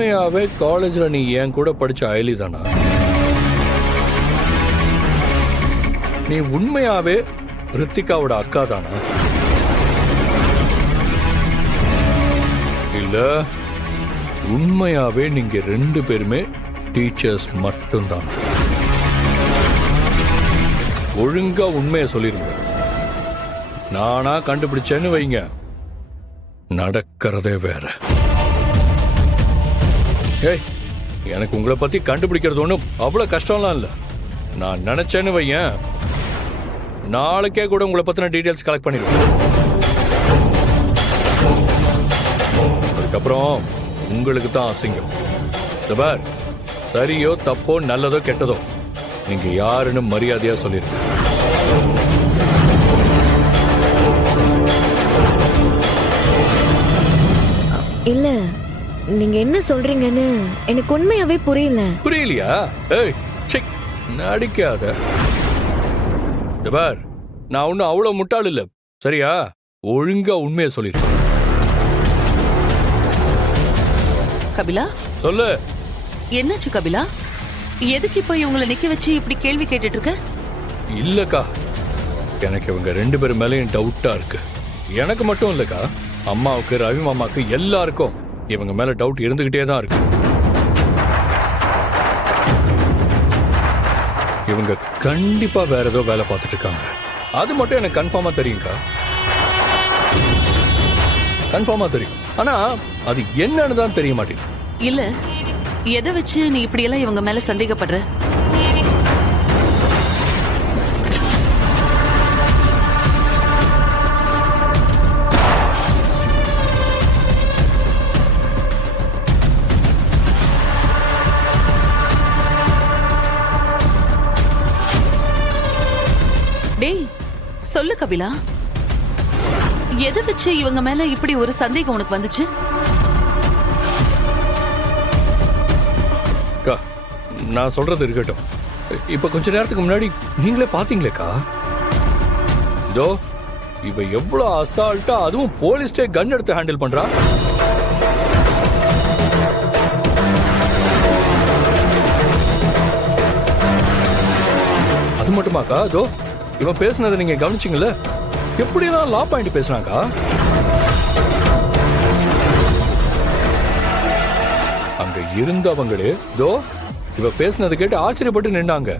உண்மையாவே காலேஜ்ல நீ என் கூட படிச்ச அயலி தானா? நீ உண்மையாவே ரித்திகாவோட அக்கா தானா? இல்ல உண்மையாவே நீங்க 2 பேருமே டீச்சர்ஸ் மட்டும்தான்? ஒழுங்கா உண்மையை சொல்லிருங்க. நானா கண்டுபிடிச்சேன்னு வைங்க, நடக்கிறதே வேற. ஏய், எனக்கு உங்களை பத்தி கண்டுபிடிக்கிறது ஒன்றும் அவ்வளவு கஷ்டம்லாம் இல்லை. நான் நினைச்சேன்னு வையேன், நாளைக்கே கூட உங்களை பத்தின டீடைல்ஸ் கலெக்ட் பண்ணிடுவேன். அதுக்கப்புறம் உங்களுக்கு தான் அசிங்கம். பார், சரியோ தப்போ நல்லதோ கெட்டதோ நீங்க யாருன்னு மரியாதையா சொல்லிருங்க. இல்ல, நீங்க என்ன சொல்றீங்கன்னு எனக்கு உண்மையாவே புரியல. புரியலையா? ஏய், செக் நடிக்காத. பார், நான் ஒன்னும் அவ்வளவு முட்டாள் இல்ல, சரியா? ஒழுங்கா உண்மையை சொல்லிடு. கபிலா, சொல்லு. என்னாச்சு கபிலா? எதுக்கு இப்ப இவங்களை நிக்க வச்சு இப்படி கேள்வி கேட்டுட்டு இருக்க? இல்லக்கா, எனக்கு இவங்க 2 பேர் மேலேயும் டவுட்டா இருக்கு. எனக்கு மட்டும் இல்லக்கா, அம்மாவுக்கு, ரவி மாமாவுக்கு, எல்லாருக்கும் இவங்க மேல டவுட் இருந்துகிட்டே தான் இருக்கு. இவங்க கண்டிப்பா வேற ஏதோ வேலை பார்த்துட்டு இருக்காங்க. அது மட்டும் எனக்கு கன்ஃபார்மா தெரியும்க்கா, கன்ஃபார்மா தெரியும். ஆனா அது என்னன்னு தான் தெரிய மாட்டேங்குது. இல்ல, எதை வச்சு நீ இப்படி எல்லாம் இவங்க மேல சந்தேகப்படுற? டேய், சொல்லு கபிலா, எதை வச்சு இவங்க மேல இப்படி ஒரு சந்தேகம் உனக்கு வந்துச்சு? நான் சொல்றது இருக்கட்டும். இப்ப கொஞ்ச நேரத்துக்கு முன்னாடி நீங்களே பாத்தீங்களேக்கா, இதோ இவ எவ்வளவு அசால்ட்டா, அதுவும் போலீஸ்டே கன் எடுத்து ஹேண்டில் பண்றா. அது மட்டுமாக்கா, இதோ இவன் பேசுனதை நீங்க கவனிச்சீங்கல்ல, எப்படியெல்லாம் லா பாயிண்ட் பேசுறாங்க. அங்க இருந்தவங்களே இதோ இவ பேசுனது கேட்டு ஆச்சரியப்பட்டு நின்னாங்க.